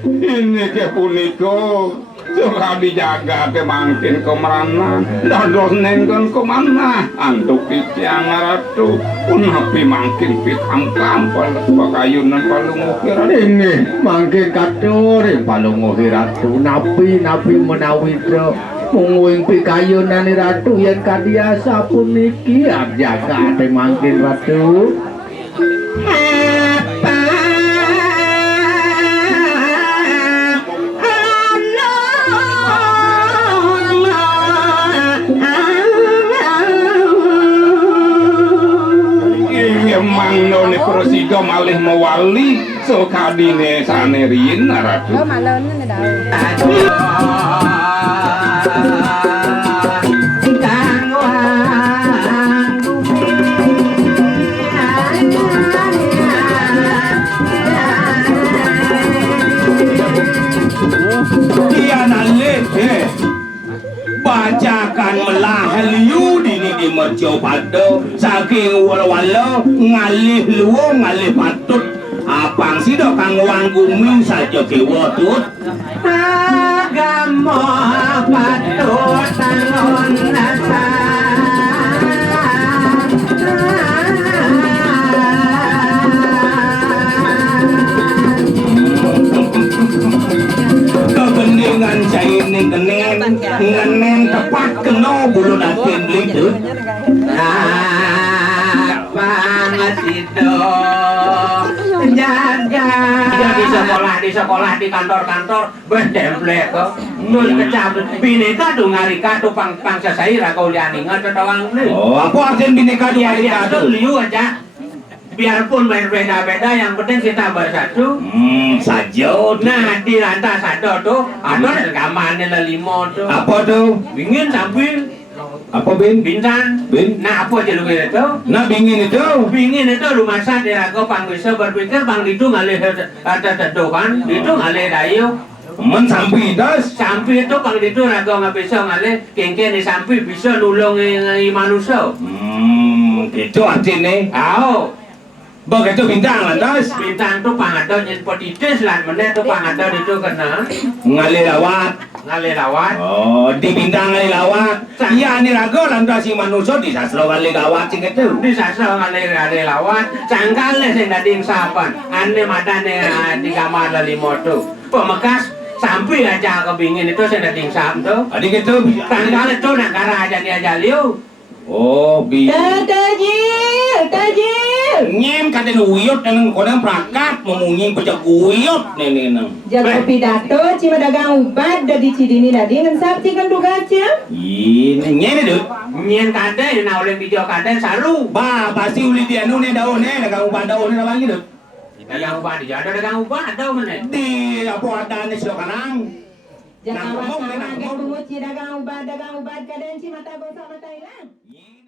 Ini ke puniko suka dijaga te mangkin kemana dados nenggon kemana antuk titiang ratu unapi mangkin pitang kampal pakayunan palung ukiran ini mangkin katuri palung ratu napi menawi dro munguing pikayunan ratu yang kadiasa puniki jaga te mangkin ratu Mangno ni prosido malih mewali so kadine sanerin ratu. Oh malon ni dah. Bacakan melahel yudi di merjo pado saking wala-wala ngalih luwo ngalih patut apang sido kang wanggumi saja kewotut agama patut tangon nasa kebeningan caini ngenen tepat kena bulu dakin lidut banget itu jaga di sekolah di kantor berdemplek kok nul kecabut bineka tuh ngarika tuh pangsa saira kau lianingan tetawang oh apa artinya bineka tuh ngarika tuh liu aja biarpun berbeda-beda yang penting kita bersatu saja nah di lantai satu tuh ada rekamannya limo tuh apa tuh bingin sambil apa bintang nah apa aja lu itu nah bingin itu rumah saya dirago pang bisa berpikir pang itu ngalih ada teduhan itu ngalih dayu sampai itu pang itu rago nggak bisa ngalih kengke nih sampai bisa nulung manusia gitu artinya begitu bintang lantas bintang tuh pangadon yang petitis lah mana tuh pangadon itu kena ngalih lawat oh di bintang ngalih lawat iya ini rago lantas si manusia di sasro ngalih lawat sing itu di sasro ngalih lawat cangkale sing dading sapan ane matane di kamar limo tuh pemekas sampai aja kebingin itu sing dading sap tuh adik itu cangkale tuh nak karah aja dia jalio oh tajil nyem kata uyut yang kodang prakat memunyi pecah uyut nenek jaga pidato cima dagang ubat dari cidini tadi ngan sabti kan duga aja ini nyen itu nyen kade na oleh video kade saru ba pasti uli dia nune daun dagang ubat daun apa gitu dagang ubat dia ada dagang ubat ada mana di apa ada nih sekarang Jangan Nang ngomong, kawan-kawan nang ke ngomong. pungut ci dagang ubat kaden ci mata bosa mata ilang. Iya.